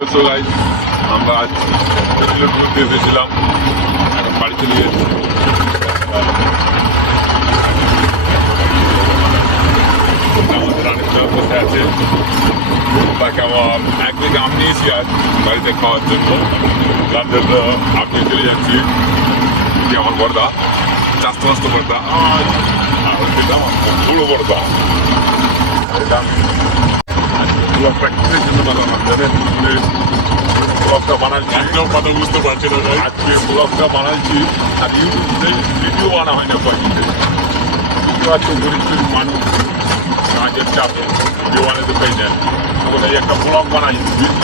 So guys, আমরা আজ ঘুরতে এসেছিলাম, এখন বাড়ি চলে যাচ্ছি। আমাদের আরেকটা বসে আছে, তাকে আমার এক দিকে আম নিয়েছি আজ বাড়িতে খাওয়ার জন্য। তার জন্য আমি চলে যাচ্ছি। কি আমার বর্দা, চাস্ত মাস্ত বর্দা, আর যেটা আমার বড় বর্দা। এটা আমি প্র্যাকটিসের জন্য বানালাম, জানেন ব্লগটা বানাচ্ছি, একদম কথা বুঝতে পারছি না। আজকে ব্লগটা বানাচ্ছি আর ইউটিউবে ভিডিও বানা হয় না কয়েকদিন। বুঝতে পারছো, গরিব গরিব মানুষ কাজের চাপে ভিডিও বানাতে পাই না, তখন এই একটা ব্লগ বানাই,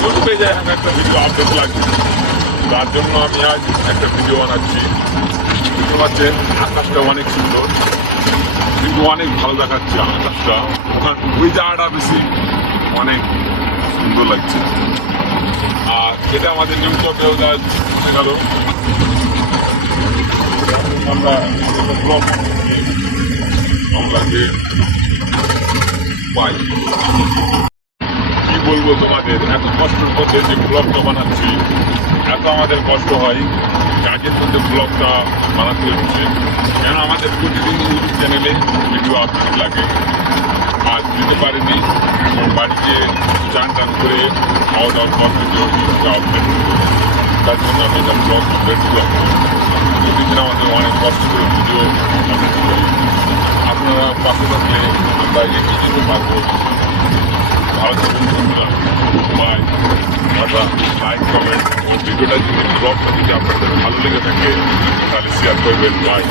ইউটিউবে যায় এখন একটা ভিডিও আপডেট লাগছে। তার জন্য আমি আজ একটা ভিডিও বানাচ্ছি। বুঝতে পারছেন, আকাশটা অনেক সুন্দর, কিন্তু অনেক ভালো দেখাচ্ছে আকাশটা, ওখানে ওই জায়গাটা বেশি অনেক সুন্দর লাগছে। আর এটা আমাদের নিউ চকেও গেল, আমরা ব্লগ আমরা যে পাই, কি বলবো তোমাদের, এত কষ্টের মধ্যে যে ব্লগটা বানাচ্ছি, এত আমাদের কষ্ট হয়, কাজের মধ্যে ব্লগটা বানাতে হচ্ছে। কেন আমাদের প্রতিদিন ইউটিউব চ্যানেলে ভিডিও আপডেট লাগে, আজ দিতে পারিনি। বাড়িতে চান টান করে খাওয়া দাওয়ার পর ভিডিও আপডেট, তার জন্য আমি এটা ব্লগ আপডেট করবো। প্রতিদিন আমাদের অনেক কষ্ট করে ভিডিও আপডেট করি। আপনারা পাশে থাকলে আমরা এগিয়ে যেতে পারবো। ভালো থাকুন বন্ধুরা, বাই। একটা লাইক কমেন্ট ও ভিডিওটা যদি ব্লগটা যদি আপনাদের ভালো লেগে থাকে তাহলে শেয়ার করবেন, বাই।